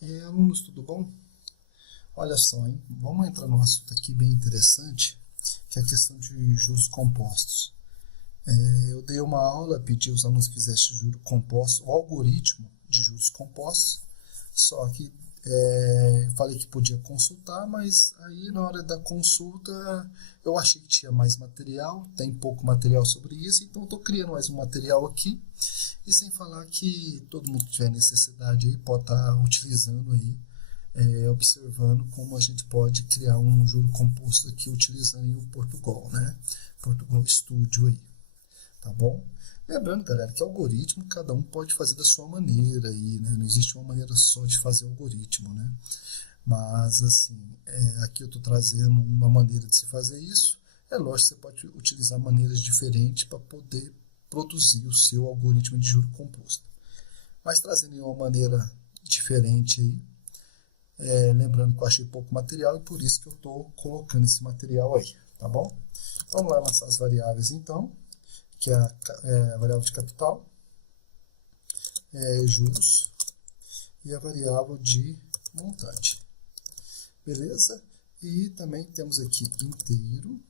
Alunos, tudo bom? Olha só, hein? Vamos entrar num assunto aqui bem interessante, que é a questão de juros compostos. Eu dei uma aula, pedi aos alunos que fizessem juros compostos, o algoritmo de juros compostos, só que falei que podia consultar, mas aí na hora da consulta eu achei que tinha mais material, tem pouco material sobre isso, então estou criando mais um material aqui, e sem falar que todo mundo que tiver necessidade aí pode estar utilizando aí, observando como a gente pode criar um juro composto aqui utilizando o Portugal, né? Portugal Studio aí, tá bom? Lembrando, galera, que algoritmo cada um pode fazer da sua maneira aí, né? Não existe uma maneira só de fazer algoritmo, né? Mas, assim, aqui eu estou trazendo uma maneira de se fazer isso. É lógico que você pode utilizar maneiras diferentes para poder produzir o seu algoritmo de juro composto. Mas trazendo de uma maneira diferente aí, lembrando que eu achei pouco material e por isso que eu estou colocando esse material aí, tá bom? Vamos lá lançar as variáveis então, que é a variável de capital, juros e a variável de montante, beleza? E também temos aqui inteiro,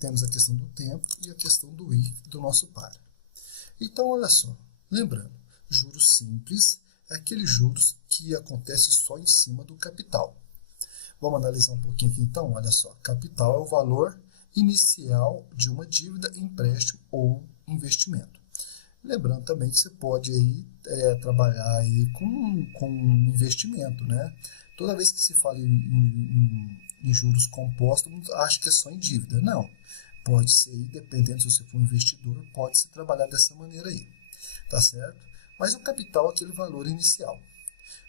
temos a questão do tempo e a questão do if do nosso para. Então, olha só, lembrando, juros simples é aquele juros que acontece só em cima do capital. Vamos analisar um pouquinho aqui então, olha só, capital é o valor inicial de uma dívida, empréstimo ou investimento. Lembrando também que você pode aí, trabalhar aí com investimento, né? Toda vez que se fala em juros compostos, acha que é só em dívida. Não, pode ser, dependendo se você for um investidor, pode se trabalhar dessa maneira aí, tá certo? Mas o capital é aquele valor inicial.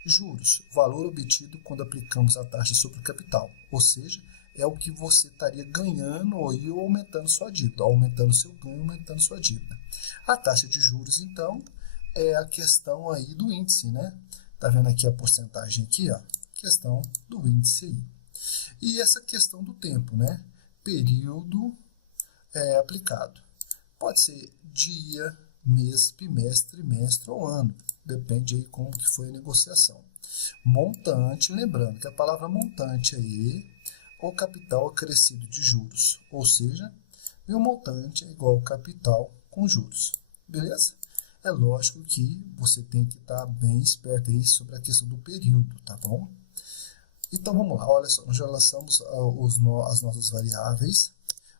Juros, valor obtido quando aplicamos a taxa sobre o capital, ou seja, é o que você estaria ganhando ou aumentando sua dívida, aumentando seu ganho, aumentando sua dívida. A taxa de juros, então, é a questão aí do índice, né? Tá vendo aqui a porcentagem aqui, ó? Questão do índice aí. E essa questão do tempo, né? Período aplicado. Pode ser dia, mês, bimestre, trimestre ou ano. Depende aí como que foi a negociação. Montante, lembrando que a palavra montante aí, o capital acrescido de juros, ou seja, meu montante é igual ao capital com juros, beleza? É lógico que você tem que estar bem esperto aí sobre a questão do período, tá bom? Então vamos lá, olha só, nós já lançamos as nossas variáveis,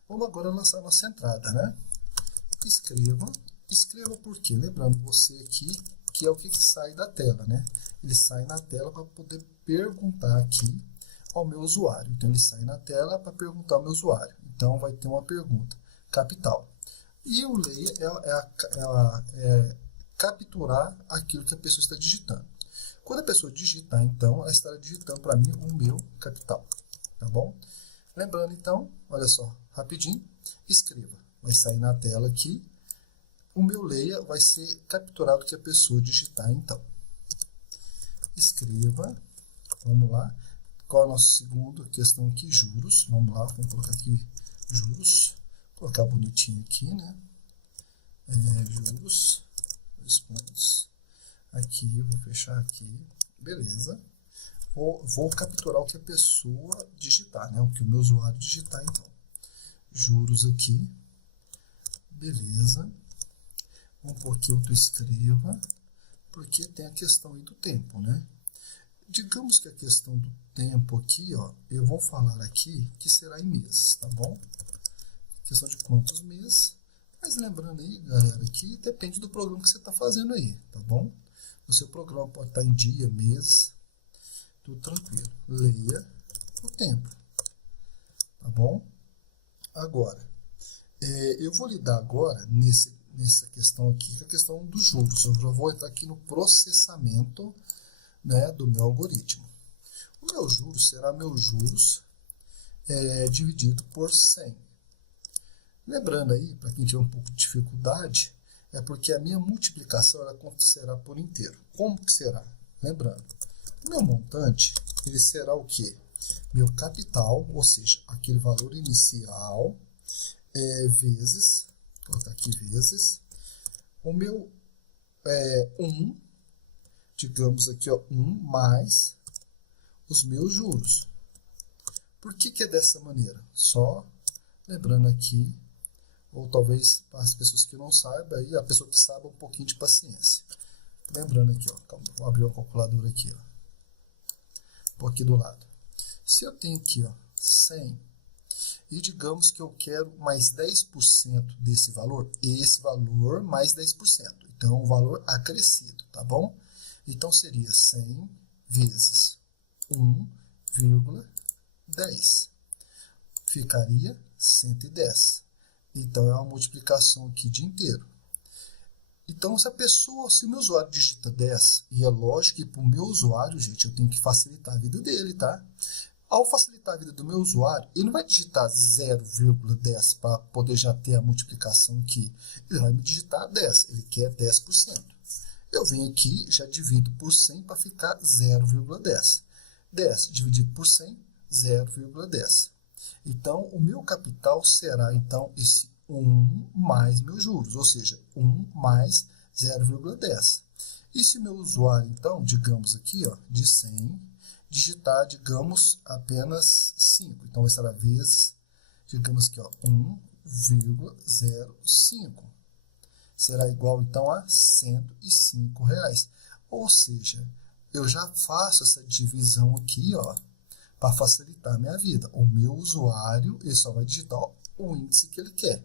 vamos agora lançar a nossa entrada, né? Escreva por quê? Lembrando você aqui que é o que sai da tela, né? Ele sai na tela para poder perguntar aqui ao meu usuário. Então, ele sai na tela para perguntar ao meu usuário. Então, vai ter uma pergunta, capital. E o layer é capturar aquilo que a pessoa está digitando. Quando a pessoa digitar, então, ela estará digitando para mim o meu capital, tá bom? Lembrando, então, olha só, rapidinho, escreva. Vai sair na tela aqui. O meu layer vai ser capturado que a pessoa digitar, então. Escreva, vamos lá. Qual é a nossa segunda questão aqui? Juros. Vamos lá, vamos colocar aqui juros. Vou colocar bonitinho aqui, né? Juros, 2 pontos. Aqui, vou fechar aqui. Beleza. Vou capturar o que a pessoa digitar, né? O que o meu usuário digitar, então. Juros aqui. Beleza. Vamos pôr aqui outro escreva, porque tem a questão aí do tempo, né? Digamos que a questão do tempo aqui, ó, eu vou falar aqui que será em meses, tá bom? Questão de quantos meses. Mas lembrando aí, galera, que depende do programa que você está fazendo aí, tá bom? O seu programa pode estar em dia, mês, tudo tranquilo. Leia o tempo, tá bom? Agora, eu vou lidar agora nessa questão aqui, que é a questão dos juros. Eu já vou entrar aqui no processamento, né, do meu algoritmo. O meu juros será meu juros dividido por 100. Lembrando aí, para quem tiver um pouco de dificuldade, é porque a minha multiplicação ela acontecerá por inteiro. Como que será? Lembrando, o meu montante ele será o quê? Meu capital, ou seja, aquele valor inicial, vezes, vou colocar aqui vezes, o meu 1 digamos aqui, ó, 1 mais os meus juros. Por que é dessa maneira? Só lembrando aqui, ou talvez para as pessoas que não saibam, aí a pessoa que sabe um pouquinho de paciência. Lembrando aqui, ó, vou abrir uma calculadora aqui, ó, vou aqui do lado. Se eu tenho aqui, ó, 100, e digamos que eu quero mais 10% desse valor, esse valor mais 10%. Então, o valor acrescido, tá bom? Então, seria 100 vezes 1,10. Ficaria 110. Então, é uma multiplicação aqui de inteiro. Então, se o meu usuário digita 10, e é lógico que para o meu usuário, gente, eu tenho que facilitar a vida dele, tá? Ao facilitar a vida do meu usuário, ele não vai digitar 0,10 para poder já ter a multiplicação aqui. Ele vai me digitar 10, ele quer 10%. Eu venho aqui, já divido por 100 para ficar 0,10. 10 dividido por 100, 0,10. Então, o meu capital será, então, esse 1 mais meus juros, ou seja, 1 mais 0,10. E se o meu usuário, então, digamos aqui, ó, de 100, digitar, digamos, apenas 5. Então, vai ser vezes, digamos aqui, ó, 1,05. Será igual, então, a R$ 105. Ou seja, eu já faço essa divisão aqui, ó, para facilitar a minha vida. O meu usuário, ele só vai digitar, ó, o índice que ele quer.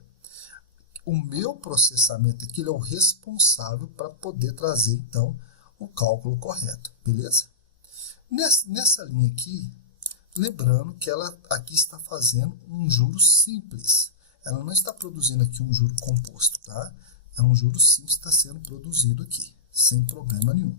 O meu processamento aqui ele é o responsável para poder trazer, então, o cálculo correto, beleza? Nessa linha aqui, lembrando que ela aqui está fazendo um juro simples. Ela não está produzindo aqui um juro composto, tá? É um juro simples que está sendo produzido aqui, sem problema nenhum.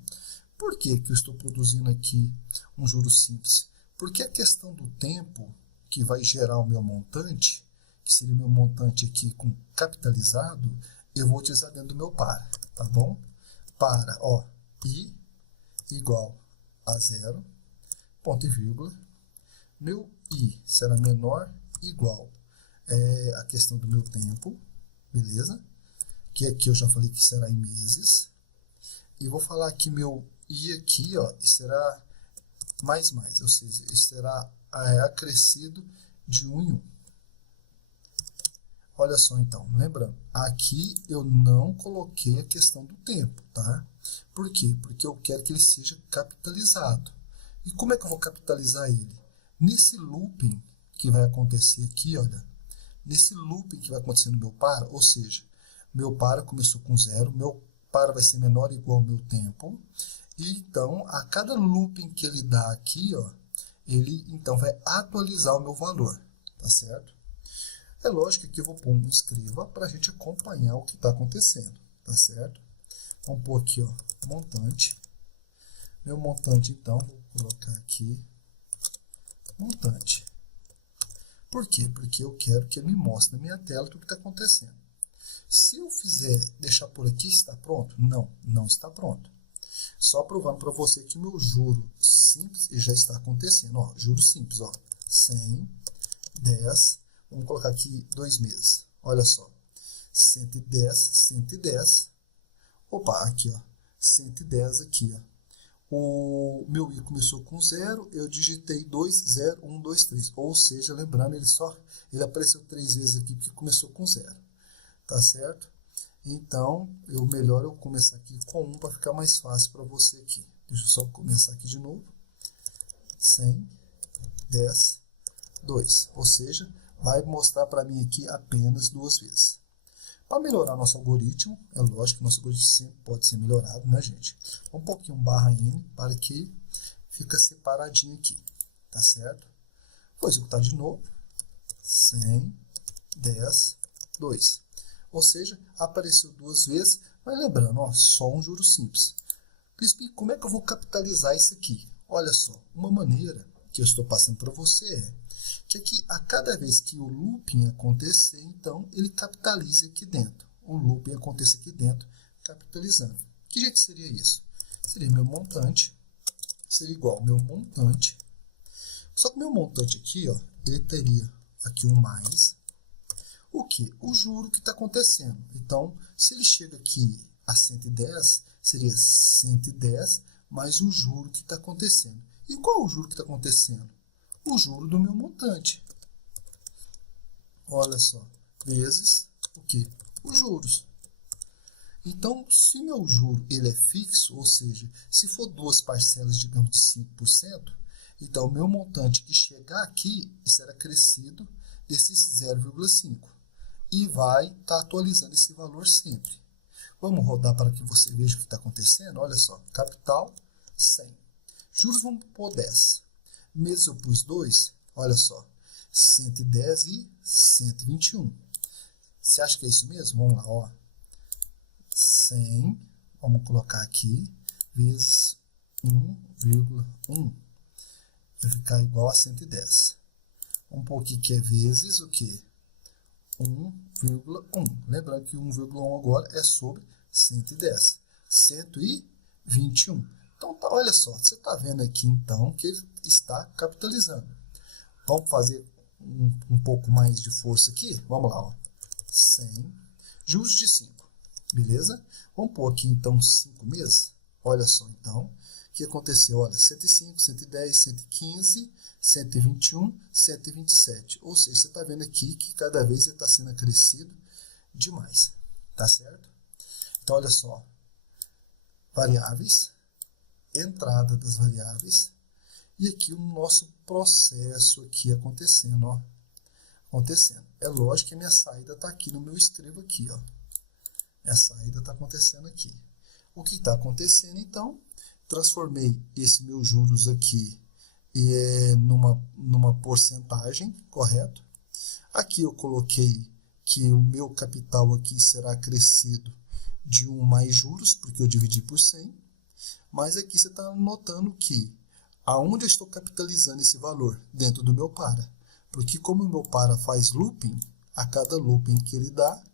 Por que eu estou produzindo aqui um juro simples? Porque a questão do tempo que vai gerar o meu montante, que seria o meu montante aqui com capitalizado, eu vou utilizar dentro do meu para, tá bom? Para, ó, I igual a 0, ponto e vírgula. Meu I será menor igual a questão do meu tempo, beleza? Que aqui eu já falei que será em meses. E vou falar que meu I aqui, ó, será mais, ou seja, será acrescido de 1 em 1. Olha só, então, lembrando, aqui eu não coloquei a questão do tempo, tá? Por quê? Porque eu quero que ele seja capitalizado. E como é que eu vou capitalizar ele? Nesse looping que vai acontecer aqui, olha, nesse looping que vai acontecer no meu para, ou seja, meu para começou com 0, meu para vai ser menor ou igual ao meu tempo, e então, a cada looping que ele dá aqui, ó, ele então vai atualizar o meu valor, tá certo? É lógico que eu vou pôr um escreva para a gente acompanhar o que está acontecendo, tá certo? Vamos pôr aqui, ó, montante. Meu montante, então, vou colocar aqui, montante. Por quê? Porque eu quero que ele me mostre na minha tela tudo o que está acontecendo. Se eu deixar por aqui, está pronto? Não, não está pronto. Só provando para você que o meu juro simples já está acontecendo. Ó, juro simples, ó, 100, 10, vamos colocar aqui 2 meses. Olha só, 110, 110. Opa, aqui, ó, 110 aqui, ó. O meu I começou com 0, eu digitei 2, 0, 1, 2, 3. Ou seja, lembrando, ele apareceu 3 vezes aqui porque começou com 0. Tá certo? Então, melhor eu começar aqui com 1 para ficar mais fácil para você aqui. Deixa eu só começar aqui de novo. 100, 10, 2. Ou seja, vai mostrar para mim aqui apenas 2 vezes. Para melhorar nosso algoritmo, é lógico que nosso algoritmo sempre pode ser melhorado, né, gente? Vamos pôr aqui um barra N para que fica separadinho aqui, tá certo? Vou executar de novo. 100, 10, 2. Ou seja, apareceu 2 vezes, mas lembrando, ó, só um juro simples. Crispim, como é que eu vou capitalizar isso aqui? Olha só, uma maneira que eu estou passando para você é que aqui, a cada vez que o looping acontecer, então, ele capitaliza aqui dentro. O looping acontece aqui dentro, capitalizando. Que jeito seria isso? Seria meu montante, seria igual ao meu montante. Só que o meu montante aqui, ó, ele teria aqui um mais. O que? O juro que está acontecendo. Então, se ele chega aqui a 110, seria 110 mais o juro que está acontecendo. E qual é o juro que está acontecendo? O juro do meu montante. Olha só, vezes o quê? Os juros. Então, se meu juro ele é fixo, ou seja, se for duas parcelas, digamos, de 5%, então o meu montante que chegar aqui será acrescido desses 0,5 e vai estar atualizando esse valor sempre. Vamos rodar para que você veja o que está acontecendo. Olha só, capital 100. Juros vamos pôr 10. Meses eu pus 2, olha só, 110 e 121. Você acha que é isso mesmo? Vamos lá, ó. 100, vamos colocar aqui, vezes 1,1. Vai ficar igual a 110. Vamos pôr aqui que é vezes o quê? 1,1. Lembrando que 1,1 agora é sobre 110. 121. Então, tá, olha só, você está vendo aqui, então, que ele está capitalizando. Vamos fazer um pouco mais de força aqui? Vamos lá, ó. 100, juros de 5. Beleza? Vamos pôr aqui, então, 5 meses. Olha só, então, o que aconteceu? Olha, 105, 110, 115, 121, 127. Ou seja, você está vendo aqui que cada vez ele está sendo acrescido demais. Tá certo? Então, olha só. Variáveis. Entrada das variáveis. E aqui o nosso processo aqui acontecendo, ó. Acontecendo. É lógico que a minha saída está aqui no meu escrevo aqui, ó. A saída está acontecendo aqui. O que está acontecendo, então? Transformei esse meu juros aqui numa porcentagem, correto? Aqui eu coloquei que o meu capital aqui será acrescido de 1 mais juros, porque eu dividi por 100. Mas aqui você está notando que aonde eu estou capitalizando esse valor? Dentro do meu para. Porque como o meu para faz looping, a cada looping que ele dá,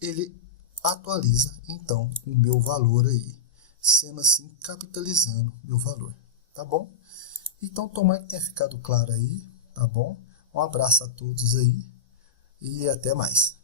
ele atualiza, então, o meu valor aí. Sendo assim, capitalizando meu valor. Tá bom? Então, tomara que tenha ficado claro aí. Tá bom? Um abraço a todos aí e até mais.